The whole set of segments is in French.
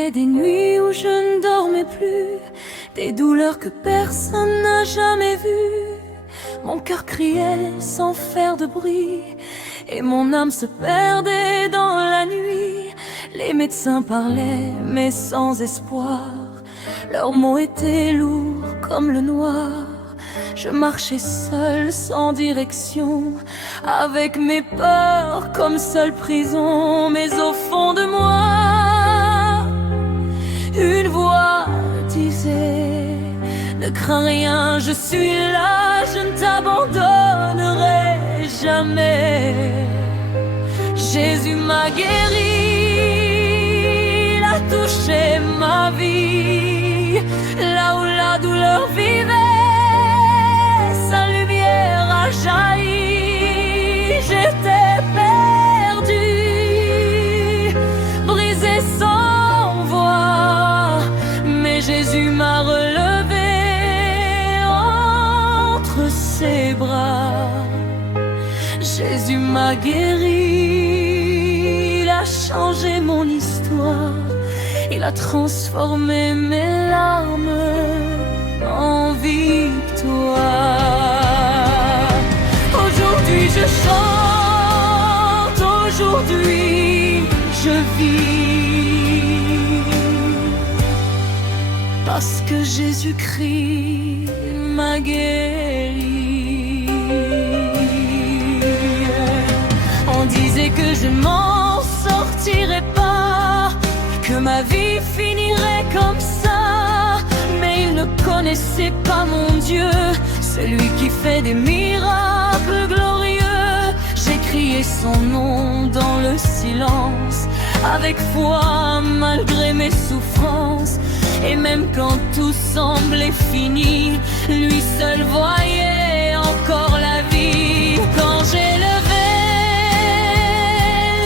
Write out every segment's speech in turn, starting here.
avait des nuits où je ne dormais plus, des douleurs que personne n'a jamais vues. Mon cœur criait sans faire de bruit, et mon âme se perdait dans la nuit. Les médecins parlaient, mais sans espoir. Leurs mots étaient lourds comme le noir. Je marchais seule, sans direction, avec mes peurs comme seule prison. Mais au fond de moi, une voix disait: ne crains rien, je suis là, je ne t'abandonnerai jamais. Jésus m'a guéri, il a touché ma vie. Là où la douleur vivait, sa lumière a jailli. J'étais perdue, brisée sans voix, mais Jésus m'a relevée entre ses bras. Jésus m'a guéri, il a changé mon histoire. Il a transformé mes larmes en victoire. Aujourd'hui je chante, aujourd'hui je vis, parce que Jésus-Christ m'a guéri. On disait que je m'en sortirais pas, que ma vie finirait comme ça, mais ils ne connaissaient pas mon Dieu, celui qui fait des miracles glorieux. J'ai crié son nom dans le silence, avec foi malgré mes souffrances. Et même quand tout semblait fini, lui seul voyait encore la vie. Quand j'ai levé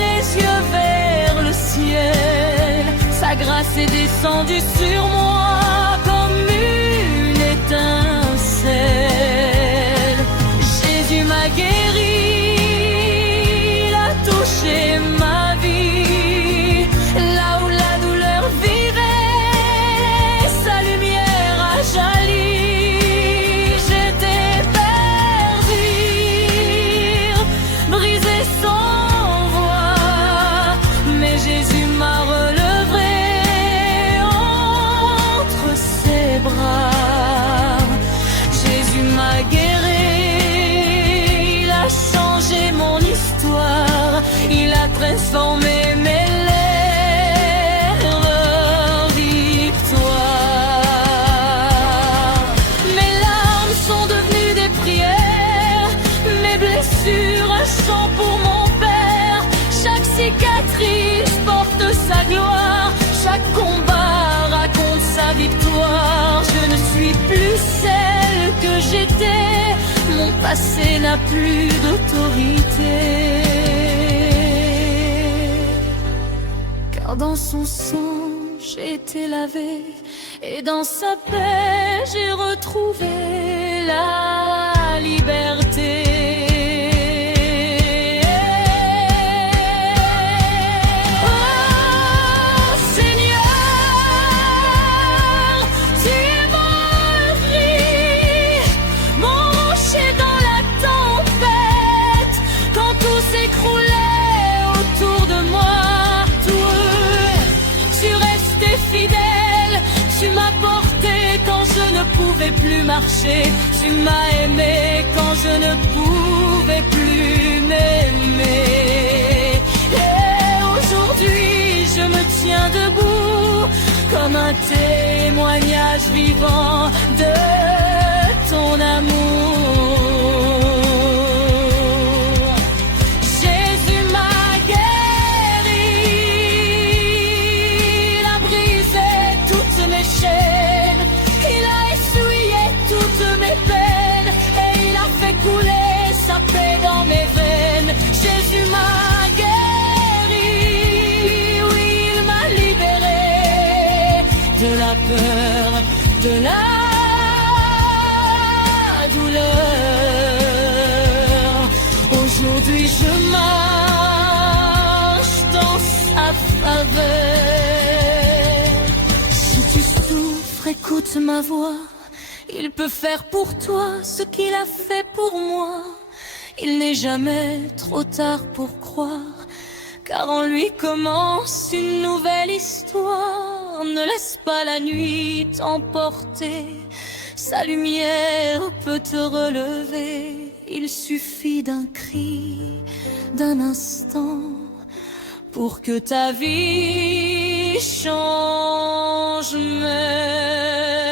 les yeux vers le ciel, sa grâce est descendue sur moi comme une étincelle. Jésus m'a guéri, il a touché ma vie. Là où la douleur vivait, sa lumière a jailli. J'étais perdue, brisée sans voix, mais Jésus m'a relevé entre ses bras. Jésus m'a guéri, il a changé mon histoire. Il a transformé mes lèvres en victoire. Mes larmes sont devenues des prières, mes blessures un chant pour mon Père. Chaque cicatrice porte sa gloire, chaque combat raconte sa victoire. Je ne suis plus celle que j'étais, mon passé n'a plus d'autorité. Car dans son sang j'ai été lavé, et dans sa paix j'ai retrouvé la liberté. Plus marcher, tu m'as aimé quand je ne pouvais plus m'aimer. Et aujourd'hui je me tiens debout comme un témoignage vivant de ton amour. Jésus m'a guéri, il a brisé toutes mes chaînes, il a toutes mes peines, et il a fait couler sa paix dans mes veines. Jésus m'a guéri, oui, il m'a libéré de la peur, de la douleur. Aujourd'hui je marche dans sa faveur. autre écoute ma voix, il peut faire pour toi ce qu'il a fait pour moi. Il n'est jamais trop tard pour croire, car en lui commence une nouvelle histoire. Ne laisse pas la nuit t'emporter, sa lumière peut te relever. Il suffit d'un cri, d'un instant, pour que ta vie change. Mais